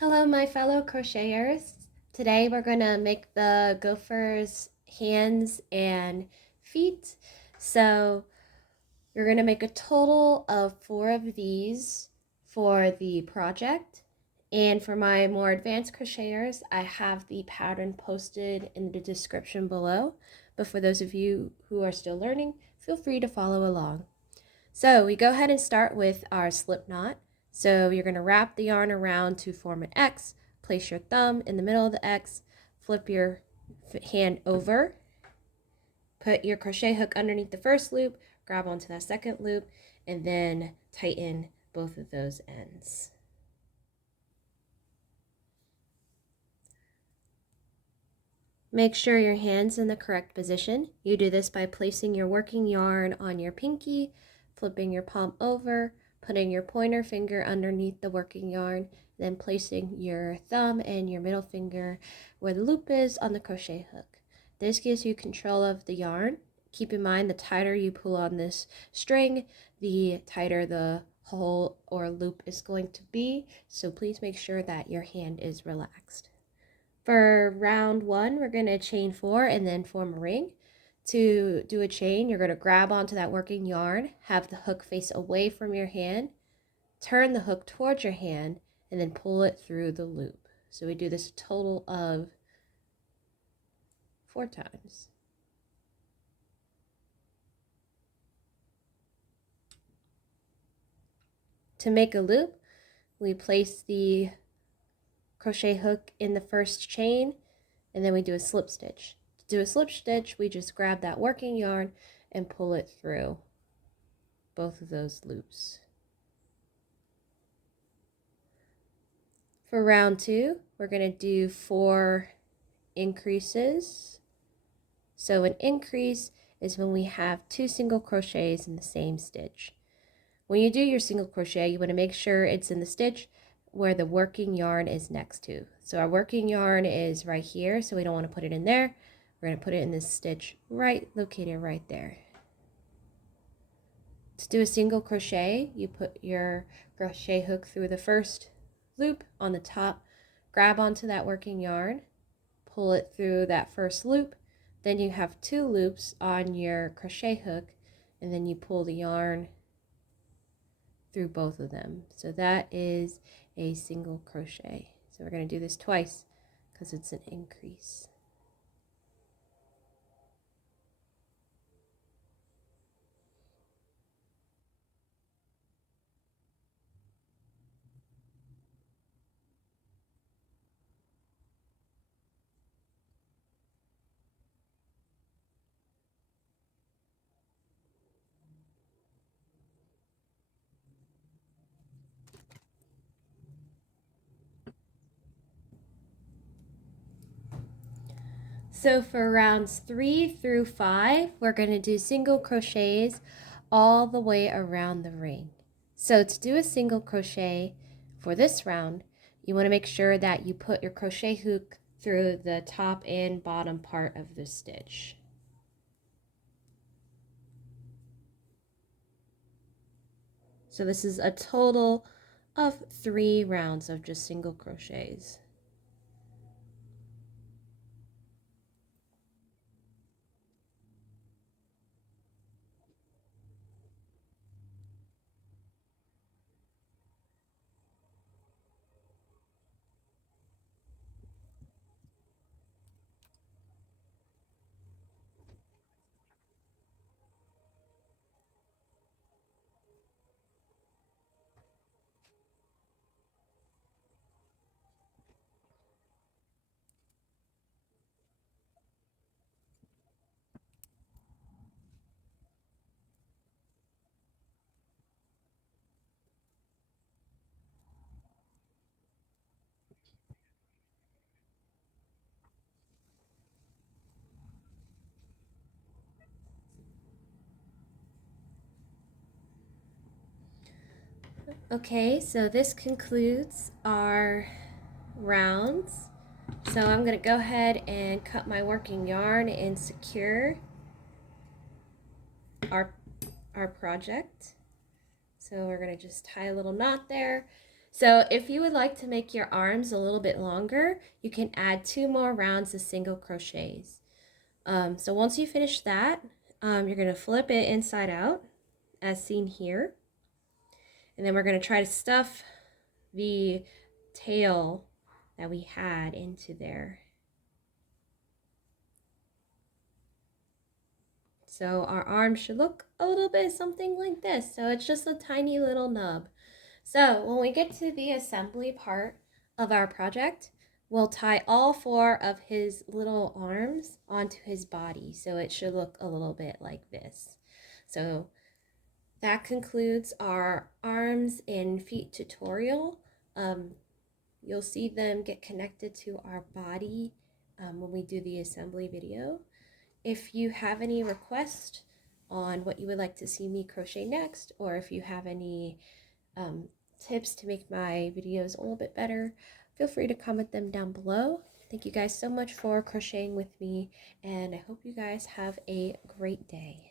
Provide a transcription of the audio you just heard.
Hello, my fellow crocheters. Today we're going to make the gophers' hands and feet. So we're going to make a total of 4 of these for the project. And for my more advanced crocheters, I have the pattern posted in the description below. But for those of you who are still learning, feel free to follow along. So we go ahead and start with our slip knot. So you're going to wrap the yarn around to form an X, place your thumb in the middle of the X, flip your hand over, put your crochet hook underneath the first loop, grab onto that second loop, and then tighten both of those ends. Make sure your hand's in the correct position. You do this by placing your working yarn on your pinky, flipping your palm over, putting your pointer finger underneath the working yarn, then placing your thumb and your middle finger where the loop is on the crochet hook. This gives you control of the yarn. Keep in mind the tighter you pull on this string, the tighter the hole or loop is going to be, so please make sure that your hand is relaxed. For round 1, we're going to chain 4 and then form a ring. To do a chain, you're going to grab onto that working yarn, have the hook face away from your hand, turn the hook towards your hand, and then pull it through the loop. So we do this a total of 4 times. To make a loop, we place the crochet hook in the first chain, and then we do a slip stitch. To do a slip stitch, we just grab that working yarn and pull it through both of those loops. For round 2, we're going to do 4 increases. So an increase is when we have 2 single crochets in the same stitch. When you do your single crochet, you want to make sure it's in the stitch where the working yarn is next to. So our working yarn is right here, so we don't want to put it in there. We're going to put it in this stitch located right there. To do a single crochet, you put your crochet hook through the first loop on the top, grab onto that working yarn, pull it through that first loop, then you have 2 loops on your crochet hook, and then you pull the yarn through both of them. So that is a single crochet. So we're going to do this twice because it's an increase. So for rounds 3 through 5, we're going to do single crochets all the way around the ring. So to do a single crochet for this round, you want to make sure that you put your crochet hook through the top and bottom part of the stitch. So this is a total of 3 rounds of just single crochets. Okay, so this concludes our rounds. So I'm going to go ahead and cut my working yarn and secure our project. So we're going to just tie a little knot there. So if you would like to make your arms a little bit longer, you can add 2 more rounds of single crochets. So once you finish that, you're going to flip it inside out as seen here. And then we're going to try to stuff the tail that we had into there. So our arm should look a little bit something like this. So it's just a tiny little nub. So when we get to the assembly part of our project, we'll tie all 4 of his little arms onto his body. So it should look a little bit like this. So that concludes our arms and feet tutorial. You'll see them get connected to our body when we do the assembly video. If you have any requests on what you would like to see me crochet next, or if you have any tips to make my videos a little bit better, feel free to comment them down below. Thank you guys so much for crocheting with me, and I hope you guys have a great day.